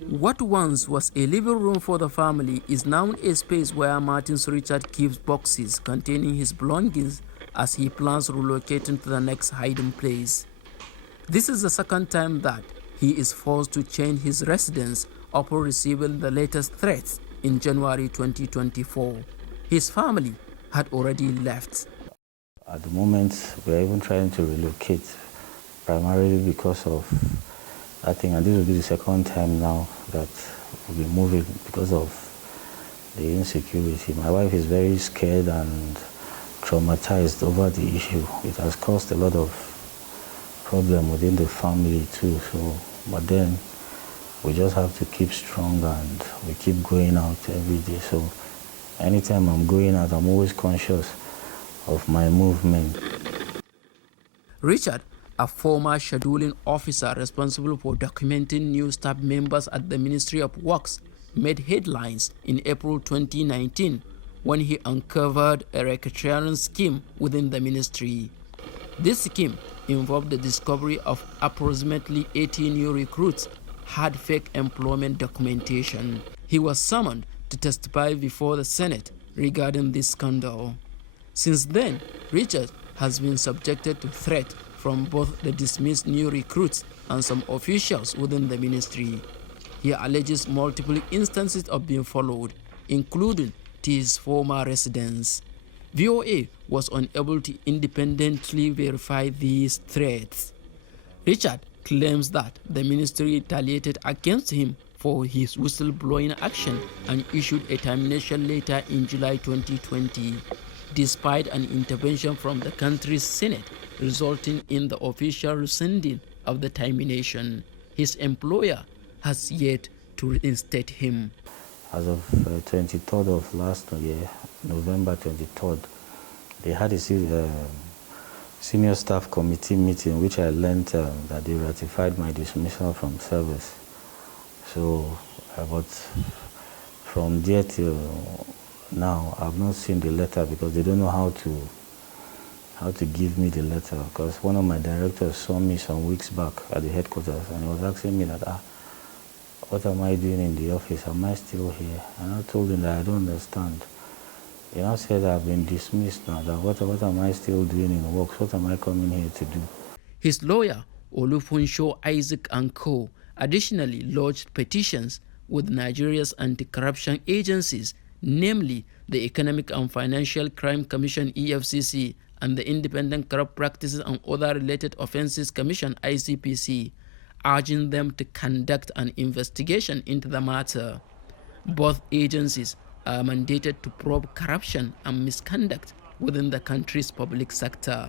What once was a living room for the family is now a space where Martins Richard keeps boxes containing his belongings as he plans relocating to the next hiding place. This is the second time that he is forced to change his residence upon receiving the latest threats in January 2024. His family had already left. At the moment, we are even trying to relocate, primarily because of, I think, and this will be the second time now that we'll be moving because of the insecurity. My wife is very scared and traumatized over the issue. It has caused a lot of problem within the family too. So, but then we just have to keep strong and we keep going out every day. So anytime I'm going out, I'm always conscious of my movement. Richard, a former scheduling officer responsible for documenting new staff members at the Ministry of Works, made headlines in April 2019 when he uncovered a racketeering scheme within the ministry. This scheme involved the discovery of approximately 80 new recruits had fake employment documentation. He was summoned to testify before the Senate regarding this scandal. Since then, Richard has been subjected to threat from both the dismissed new recruits and some officials within the ministry. He alleges multiple instances of being followed, including to his former residence. VOA was unable to independently verify these threats. Richard claims that the ministry retaliated against him for his whistleblowing action and issued a termination letter in July 2020, despite an intervention from the country's Senate, resulting in the official rescinding of the termination. His employer has yet to reinstate him. As of 23rd of last year, November 23rd, they had a senior staff committee meeting, which I learned that they ratified my dismissal from service. So, but from there till now, I've not seen the letter because they don't know how to give me the letter. Because one of my directors saw me some weeks back at the headquarters and he was asking me that, what am I doing in the office? Am I still here? And I told him that I don't understand. He now said I've been dismissed now. That what am I still doing in work? What am I coming here to do? His lawyer, Olufunsho Isaac and Co., additionally lodged petitions with Nigeria's anti-corruption agencies, namely the Economic and Financial Crime Commission (EFCC) and the Independent Corrupt Practices and Other Related Offences Commission (ICPC), urging them to conduct an investigation into the matter. Both agencies are mandated to probe corruption and misconduct within the country's public sector.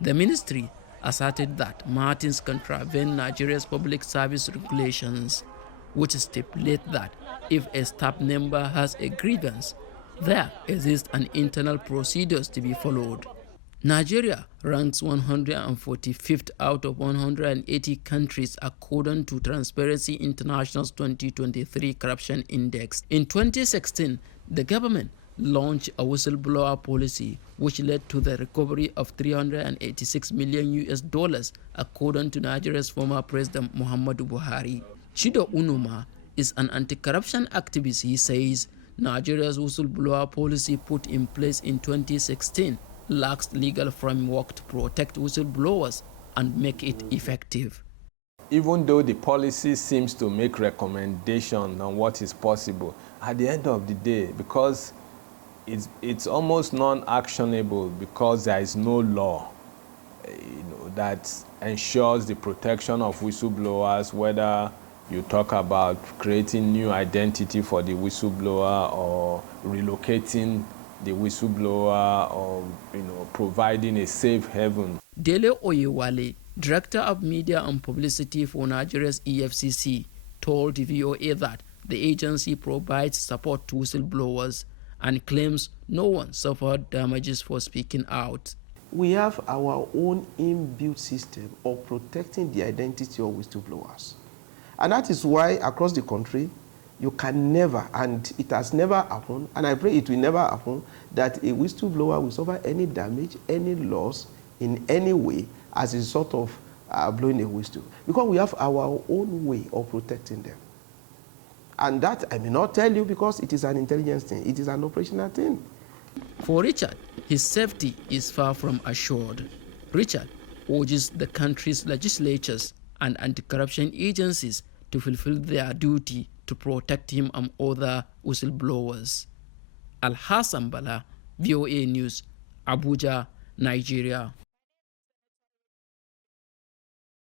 The ministry asserted that Martins contravened Nigeria's public service regulations, which stipulate that if a staff member has a grievance, there exists an internal procedures to be followed. Nigeria ranks 145th out of 180 countries according to Transparency International's 2023 Corruption Index. In 2016, the government launched a whistleblower policy which led to the recovery of $386 million according to Nigeria's former president Muhammadu Buhari. Chido Unuma is an anti-corruption activist. He says Nigeria's whistleblower policy put in place in 2016 lacks legal framework to protect whistleblowers and make it effective. Even though the policy seems to make recommendations on what is possible, at the end of the day, because it's almost non-actionable because there is no law that ensures the protection of whistleblowers, whether you talk about creating new identity for the whistleblower or relocating the whistleblower or providing a safe haven. Dele Oyewale, Director of Media and Publicity for Nigeria's EFCC, told VOA that the agency provides support to whistleblowers and claims no one suffered damages for speaking out. We have our own inbuilt system of protecting the identity of whistleblowers. And that is why across the country, you can never, and it has never happened, and I pray it will never happen, that a whistleblower will suffer any damage, any loss in any way as a result of blowing a whistle. Because we have our own way of protecting them. And that I may not tell you because it is an intelligence thing. It is an operational thing. For Richard, his safety is far from assured. Richard urges the country's legislatures and anti-corruption agencies to fulfill their duty to protect him and other whistleblowers. Alhassan Bala, VOA News, Abuja, Nigeria.